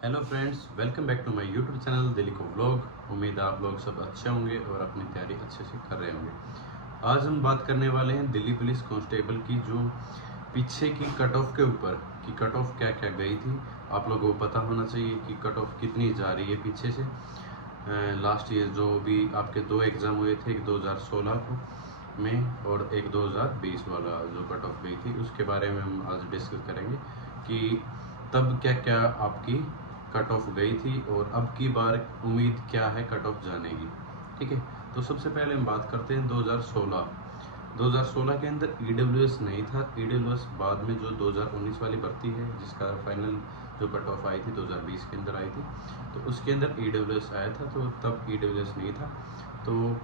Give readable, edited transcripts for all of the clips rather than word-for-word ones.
Hello friends, welcome back to my YouTube channel Delhi को vlog. उम्मीद है आप लोग सब अच्छे होंगे और अपनी तैयारी अच्छे से कर रहे होंगे। आज हम बात करने वाले हैं दिल्ली पुलिस कांस्टेबल की जो पीछे की कट ऑफ के ऊपर कि कट ऑफ क्या क्या गई थी। आप लोगों को पता होना चाहिए कि कट ऑफ कितनी जा रही है पीछे से। लास्ट ईयर जो भी आपके दो एग्ज़ाम हुए थे, एक 2016 में और एक 2020 वाला जो कट ऑफ गई थी, उसके बारे में हम आज डिस्कस करेंगे कि तब क्या क्या आपकी कट ऑफ गई थी और अब की बार उम्मीद क्या है कट ऑफ जाने की। ठीक है, तो सबसे पहले हम बात करते हैं 2016 के अंदर ईडब्ल्यूएस नहीं था। ईडब्ल्यूएस बाद में जो 2019 वाली भर्ती है जिसका फाइनल जो कट ऑफ आई थी 2020 के अंदर आई थी, तो उसके अंदर ईडब्ल्यूएस आया था। तो तब ईडब्ल्यूएस नहीं था। तो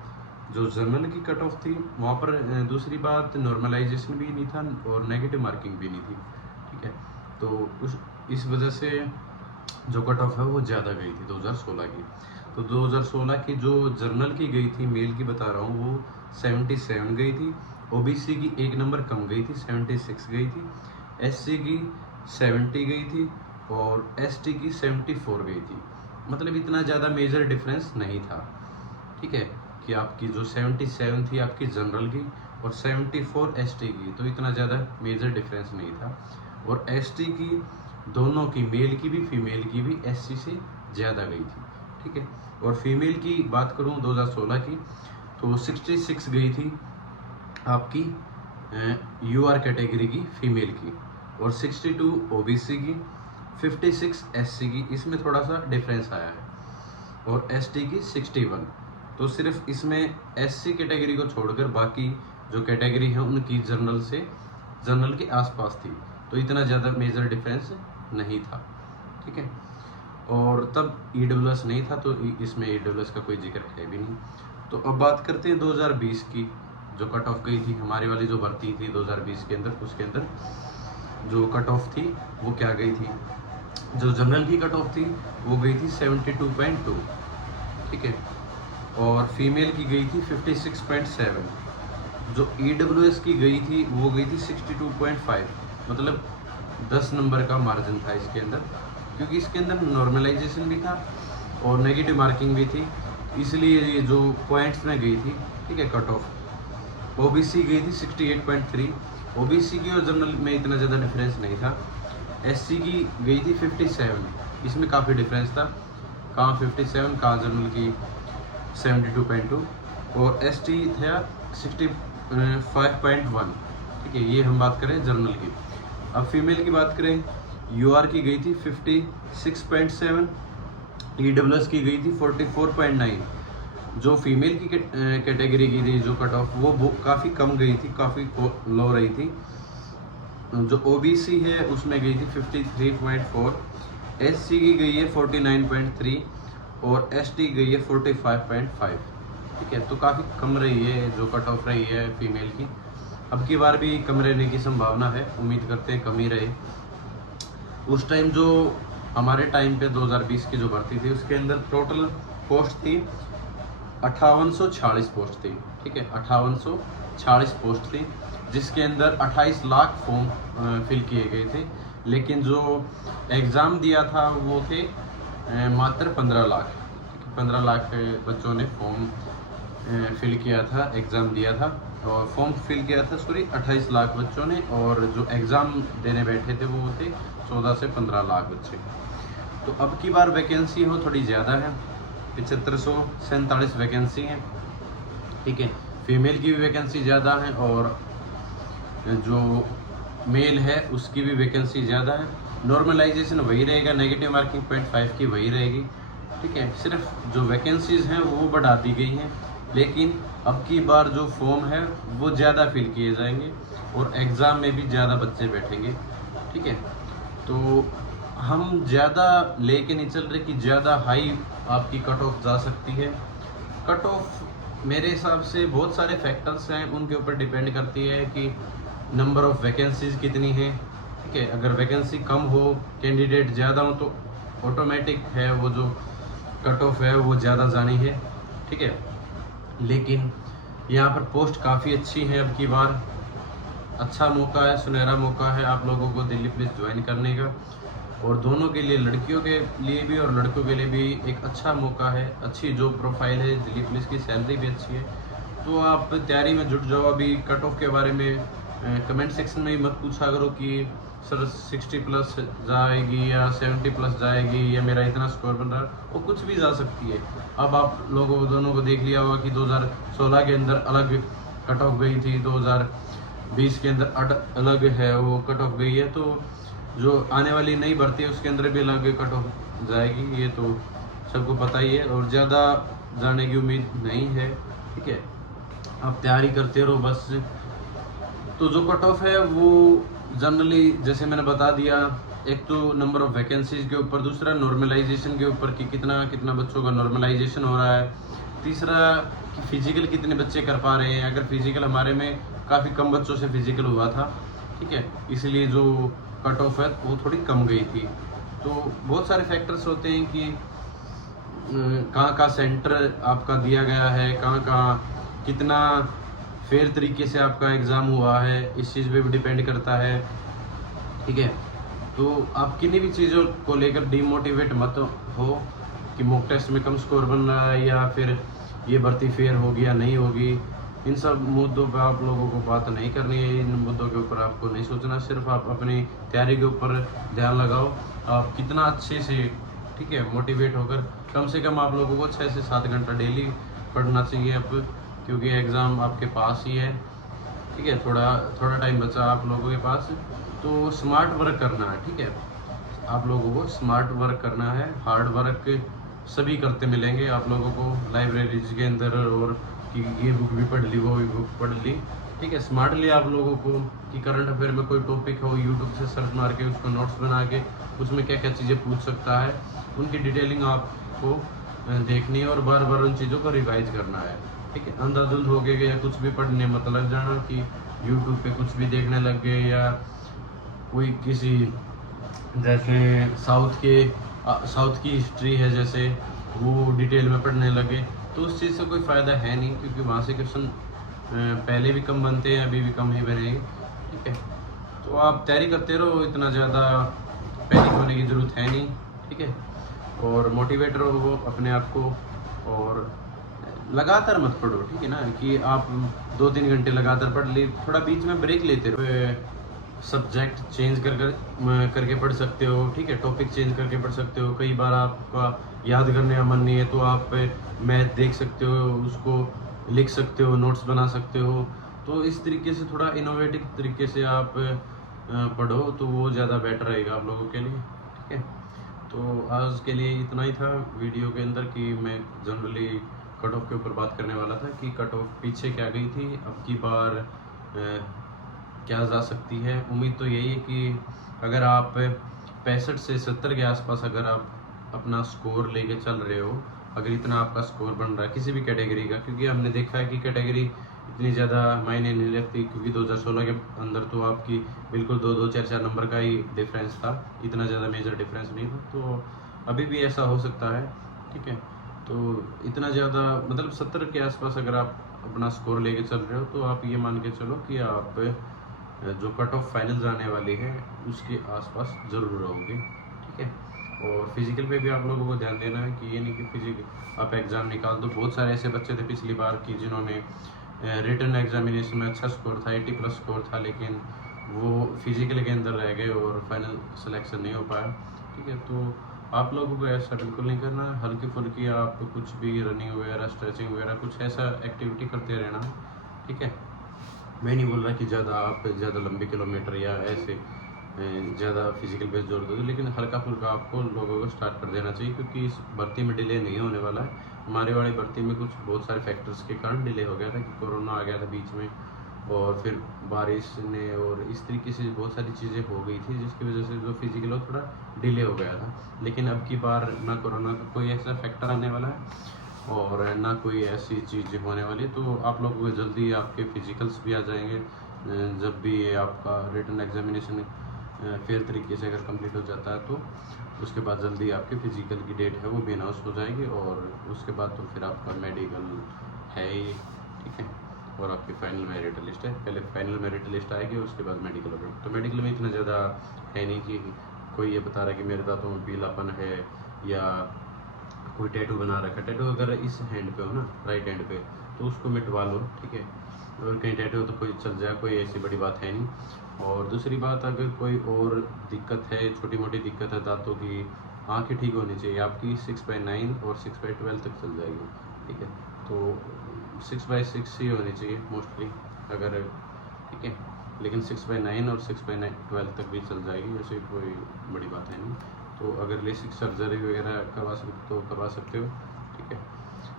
जो जनरल की कट ऑफ थी वहाँ पर दूसरी बात नॉर्मलाइजेशन भी नहीं था और नेगेटिव मार्किंग भी नहीं थी। ठीक है, तो इस वजह से जो कट ऑफ है वो ज़्यादा गई थी 2016 की। तो 2016 की जो जर्नल की गई थी, मेल की बता रहा हूँ, वो 77 गई थी। ओबीसी की एक नंबर कम गई थी, 76 गई थी। एससी की 70 गई थी और एसटी की 74 गई थी। मतलब इतना ज़्यादा मेजर डिफरेंस नहीं था। ठीक है, कि आपकी जो 77 थी आपकी जनरल की और 74 एसटी की, तो इतना ज़्यादा मेजर डिफरेंस नहीं था। और एसटी की दोनों की, मेल की भी फीमेल की भी, एससी से ज़्यादा गई थी। ठीक है, और फीमेल की बात करूं 2016 की, तो 66 गई थी आपकी यूआर कैटेगरी की फीमेल की और 62 ओबीसी की, 56 एससी की। इसमें थोड़ा सा डिफरेंस आया है। और एसटी की 61। तो सिर्फ इसमें एससी कैटेगरी को छोड़कर बाकी जो कैटेगरी है उनकी जनरल के आसपास थी। तो इतना ज़्यादा मेजर डिफरेंस नहीं था। ठीक है, और तब ईडब्ल्यूएस नहीं था, तो इसमें ईडब्ल्यूएस का कोई जिक्र है भी नहीं। तो अब बात करते हैं 2020 की, जो कट ऑफ गई थी हमारी वाली जो भर्ती थी 2020 के अंदर, उसके अंदर जो कट ऑफ थी वो क्या गई थी। जो जनरल की कट ऑफ थी वो गई थी 72.2। ठीक है, और फीमेल की गई थी 56.7। जो ईडब्ल्यूएस की गई थी वो गई थी 62.5। मतलब 10 नंबर का मार्जिन था इसके अंदर, क्योंकि इसके अंदर नॉर्मलाइजेशन भी था और नेगेटिव मार्किंग भी थी, इसलिए ये जो पॉइंट्स में गई थी। ठीक है, कट ऑफ ओबीसी गई थी 68.3। ओबीसी की और जनरल में इतना ज़्यादा डिफरेंस नहीं था। एससी की गई थी 57। इसमें काफ़ी डिफरेंस था, कहाँ 57 कहाँ जनरल की 72.2। और एसटी था 65.1। ठीक है, ये हम बात करें जनरल की। अब फीमेल की बात करें, यूआर की गई थी 56.7, ईडब्ल्यूएस की गई थी 44.9। जो फीमेल की कैटेगरी की थी जो कट ऑफ वो काफ़ी कम गई थी, काफ़ी लो रही थी। जो ओबीसी है उसमें गई थी 53.4, एससी की गई है 49.3 और एसटी गई है 45.5। ठीक है, तो काफ़ी कम रही है जो कट ऑफ रही है फीमेल की। अब की बार भी कम रहने की संभावना है, उम्मीद करते हैं कम ही रहे। उस टाइम जो हमारे टाइम पे 2020 की जो भर्ती थी उसके अंदर टोटल पोस्ट थी 5846 पोस्ट थी। ठीक है, 5846 पोस्ट थी, जिसके अंदर 28 लाख फॉर्म फिल किए गए थे। लेकिन जो एग्ज़ाम दिया था वो थे मात्र 15 लाख। 15 लाख बच्चों ने फॉर्म फिल किया था, एग्ज़ाम दिया था, और फॉर्म फिल किया था 28 लाख बच्चों ने, और जो एग्ज़ाम देने बैठे थे वो थे 14 से 15 लाख बच्चे। तो अब की बार वैकेंसी हो थोड़ी ज़्यादा है, 7547 वैकेंसी हैं। ठीक है, फीमेल की भी वैकेंसी ज़्यादा है और जो मेल है उसकी भी वैकेंसी ज़्यादा है। नॉर्मलाइजेशन वही रहेगा, नेगेटिव मार्किंग 0.5 की वही रहेगी। ठीक है, सिर्फ जो वैकेंसीज़ हैं वो बढ़ा दी गई हैं, लेकिन अब की बार जो फॉर्म है वो ज़्यादा फिल किए जाएंगे और एग्ज़ाम में भी ज़्यादा बच्चे बैठेंगे। ठीक है, तो हम ज़्यादा लेके नहीं चल रहे कि ज़्यादा हाई आपकी कट ऑफ जा सकती है। कट ऑफ मेरे हिसाब से बहुत सारे फैक्टर्स हैं, उनके ऊपर डिपेंड करती है कि नंबर ऑफ़ वैकेंसीज़ कितनी है। ठीक है, अगर वैकेंसी कम हो, कैंडिडेट ज़्यादा हो, तो ऑटोमेटिक है वो जो कट ऑफ है वो ज़्यादा जानी है। ठीक है, लेकिन यहाँ पर पोस्ट काफ़ी अच्छी है। अब की बार अच्छा मौका है, सुनहरा मौका है आप लोगों को दिल्ली पुलिस ज्वाइन करने का। और दोनों के लिए, लड़कियों के लिए भी और लड़कों के लिए भी एक अच्छा मौका है, अच्छी जॉब प्रोफाइल है, दिल्ली पुलिस की सैलरी भी अच्छी है। तो आप तैयारी में जुट जाओ। अभी कट ऑफ के बारे में कमेंट सेक्शन में ही मत पूछा करो कि सर 60 प्लस जाएगी या 70 प्लस जाएगी या मेरा इतना स्कोर बन रहा है, वो कुछ भी जा सकती है। अब आप लोगों दोनों को देख लिया होगा कि 2016 के अंदर अलग कट ऑफ गई थी, 2020 के अंदर अलग है वो कट ऑफ गई है, तो जो आने वाली नई भर्ती है उसके अंदर भी अलग कट ऑफ जाएगी, ये तो सबको पता ही है और ज़्यादा जाने की उम्मीद नहीं है। ठीक है, आप तैयारी करते रहो बस। तो जो कट ऑफ है वो जनरली जैसे मैंने बता दिया, एक तो नंबर ऑफ वैकेंसीज के ऊपर, दूसरा नॉर्मलाइजेशन के ऊपर कि कितना कितना बच्चों का नॉर्मलाइजेशन हो रहा है, तीसरा कि फिजिकल कितने बच्चे कर पा रहे हैं। अगर फिजिकल हमारे में काफ़ी कम बच्चों से फिजिकल हुआ था, ठीक है, इसलिए जो कट ऑफ है वो थोड़ी कम गई थी। तो बहुत सारे फैक्टर्स होते हैं कि कहाँ का सेंटर आपका दिया गया है, कहाँ कहाँ कितना फेयर तरीके से आपका एग्ज़ाम हुआ है, इस चीज़ पे भी डिपेंड करता है। ठीक है, तो आप किन्हीं भी चीज़ों को लेकर डीमोटिवेट मत हो कि मॉक टेस्ट में कम स्कोर बन रहा है या फिर ये भर्ती फेयर होगी या नहीं होगी। इन सब मुद्दों पर आप लोगों को बात नहीं करनी है, इन मुद्दों के ऊपर आपको नहीं सोचना, सिर्फ आप अपनी तैयारी के ऊपर ध्यान लगाओ। आप कितना अच्छे से, ठीक है, मोटिवेट होकर कम से कम आप लोगों को 6 से 7 घंटा डेली पढ़ना चाहिए अब, क्योंकि एग्ज़ाम आपके पास ही है। ठीक है, थोड़ा टाइम बचा आप लोगों के पास, तो स्मार्ट वर्क करना है। ठीक है, आप लोगों को स्मार्ट वर्क करना है, हार्ड वर्क सभी करते मिलेंगे आप लोगों को लाइब्रेरीज के अंदर, और कि ये बुक भी पढ़ ली, वो भी बुक पढ़ ली। ठीक है, स्मार्टली आप लोगों को कि करंट अफेयर में कोई टॉपिक हो, यूट्यूब से सर्च मार के उसको नोट्स बना के उसमें क्या क्या चीज़ें पूछ सकता है, उनकी डिटेलिंग आपको देखनी है और बार बार उन चीज़ों को रिवाइज करना है। ठीक है, अंधाधुंध हो गए या कुछ भी पढ़ने मत लग जाना कि यूट्यूब पे कुछ भी देखने लग गए, या कोई किसी जैसे साउथ की हिस्ट्री है जैसे, वो डिटेल में पढ़ने लगे, तो उस चीज़ से कोई फ़ायदा है नहीं, क्योंकि वहाँ से क्वेश्चन पहले भी कम बनते हैं, अभी भी कम ही बनेंगे। ठीक है, तो आप तैयारी करते रहो, इतना ज़्यादा पैनिक होने की ज़रूरत है नहीं। ठीक है, और मोटिवेट रहो अपने आप को, और लगातार मत पढ़ो। ठीक है ना, कि आप 2-3 घंटे लगातार पढ़ ली, थोड़ा बीच में ब्रेक लेते रहो, सब्जेक्ट चेंज करके पढ़ सकते हो। ठीक है, टॉपिक चेंज करके पढ़ सकते हो। कई बार आपका याद करने का मन नहीं है तो आप मैथ देख सकते हो, उसको लिख सकते हो, नोट्स बना सकते हो। तो इस तरीके से थोड़ा इनोवेटिव तरीके से आप पढ़ो, तो वो ज़्यादा बेटर रहेगा आप लोगों के लिए। ठीक है, तो आज के लिए इतना ही था वीडियो के अंदर, कि मैं जनरली कट ऑफ के ऊपर बात करने वाला था कि कट ऑफ पीछे क्या गई थी, अब की बार क्या जा सकती है। उम्मीद तो यही है कि अगर आप 65 से 70 के आसपास अगर आप अपना स्कोर लेके चल रहे हो, अगर इतना आपका स्कोर बन रहा है किसी भी कैटेगरी का, क्योंकि हमने देखा है कि कैटेगरी इतनी ज़्यादा मायने नहीं रखती, क्योंकि 2016 के अंदर तो आपकी बिल्कुल 2-2, 4-4 नंबर का ही डिफरेंस था, इतना ज़्यादा मेजर डिफरेंस नहीं था। तो अभी भी ऐसा हो सकता है। ठीक है, तो इतना ज़्यादा मतलब 70 के आसपास अगर आप अपना स्कोर लेके चल रहे हो, तो आप ये मान के चलो कि आप जो कट ऑफ फाइनल जाने वाली है उसके आसपास ज़रूर रहोगे। ठीक है, और फिजिकल पे भी आप लोगों को ध्यान देना है कि ये नहीं कि फिजिकल आप एग्ज़ाम निकाल दो। बहुत सारे ऐसे बच्चे थे पिछली बार कि जिन्होंने रिटन एग्जामिनेशन में अच्छा स्कोर था, 80 प्लस स्कोर था, लेकिन वो फिजिकल के अंदर रह गए और फाइनल सिलेक्शन नहीं हो पाया। ठीक है, तो आप लोगों को ऐसा बिल्कुल नहीं करना है। हल्की फुल्की आप कुछ भी रनिंग वगैरह, स्ट्रेचिंग वगैरह कुछ ऐसा एक्टिविटी करते रहना। ठीक है, मैं नहीं बोल रहा कि आप ज़्यादा लंबे किलोमीटर या ऐसे ज़्यादा फिजिकल पे जोर दो, लेकिन हल्का फुल्का आपको लोगों को स्टार्ट कर देना चाहिए, क्योंकि इस भर्ती में डिले नहीं होने वाला है। हमारे वाली भर्ती में कुछ बहुत सारे फैक्टर्स के कारण डिले हो गया था, कि कोरोना आ गया था बीच में, और फिर बारिश ने, और इस तरीके से बहुत सारी चीज़ें हो गई थी, जिसकी वजह से जो फिजिकल हो थोड़ा डिले हो गया था। लेकिन अब की बार ना कोरोना का कोई ऐसा फैक्टर आने वाला है और ना कोई ऐसी चीज़ होने वाली है, तो आप लोगों को जल्दी आपके फिजिकल्स भी आ जाएंगे। जब भी ये आपका रिटन एग्जामिनेशन फेयर तरीके से अगर कंप्लीट हो जाता है, तो उसके बाद जल्दी आपके फिजिकल की डेट है वो भी अनाउंस हो जाएगी, और उसके बाद तो फिर आपका मेडिकल है ही। ठीक है, और आपकी फाइनल मेरिट लिस्ट है, पहले फाइनल मेरिट लिस्ट आएगी उसके बाद मेडिकल होगा। तो मेडिकल में इतना ज़्यादा है नहीं कि कोई ये बता रहा है कि मेरे दांतों में पीलापन है, या कोई टैटू बना रखा है, टैटू अगर इस हैंड पे हो ना, राइट हैंड पे, तो उसको मिटवा लो, ठीक है। अगर कहीं टैटू हो तो कोई चल जाए, कोई ऐसी बड़ी बात है नहीं। और दूसरी बात, अगर कोई और दिक्कत है, छोटी मोटी दिक्कत है दांतों की, आंखें ठीक होनी चाहिए आपकी 6/9 और 6/12 तक चल जाएगी, ठीक है। तो 6/6 ही होनी चाहिए मोस्टली, अगर, ठीक है। लेकिन 6/9 और 6/12 तक भी चल जाएगी, ऐसे कोई बड़ी बात है नहीं। तो अगर लेसिक सर्जरी वगैरह करवा सकते तो करवा सकते हो, ठीक है।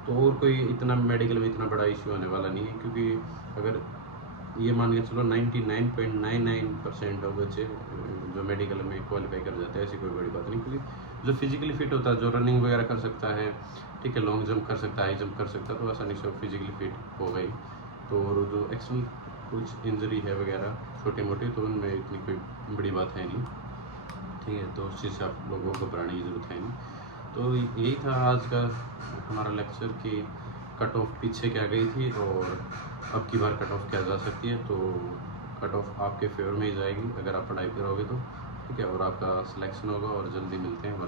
तो और कोई इतना मेडिकल में इतना बड़ा इश्यू होने वाला नहीं है, क्योंकि अगर ये मान के चलो 99.99% of बच्चे जो मेडिकल में क्वालिफाई कर जाते हैं, ऐसी कोई बड़ी बात नहीं। क्योंकि जो फिजिकली फिट होता है, जो रनिंग वगैरह कर सकता है, ठीक है, लॉन्ग जंप कर सकता है, हाई जंप कर सकता है, तो आसानी से फिजिकली फिट हो गई। तो और जो एक्चुअल कुछ इंजरी है वगैरह छोटी मोटी, तो उनमें इतनी कोई बड़ी बात है नहीं, ठीक है। तो उस चीज़ से आप लोगों को घबराने की ज़रूरत है नहीं। तो यही था आज का हमारा लेक्चर कि कट ऑफ पीछे क्या गई थी और अब की बार कट ऑफ क्या जा सकती है। तो कट ऑफ आपके फेवर में ही जाएगी अगर आप पढ़ाई करोगे तो, ठीक है, और आपका सिलेक्शन होगा। और जल्दी मिलते हैं।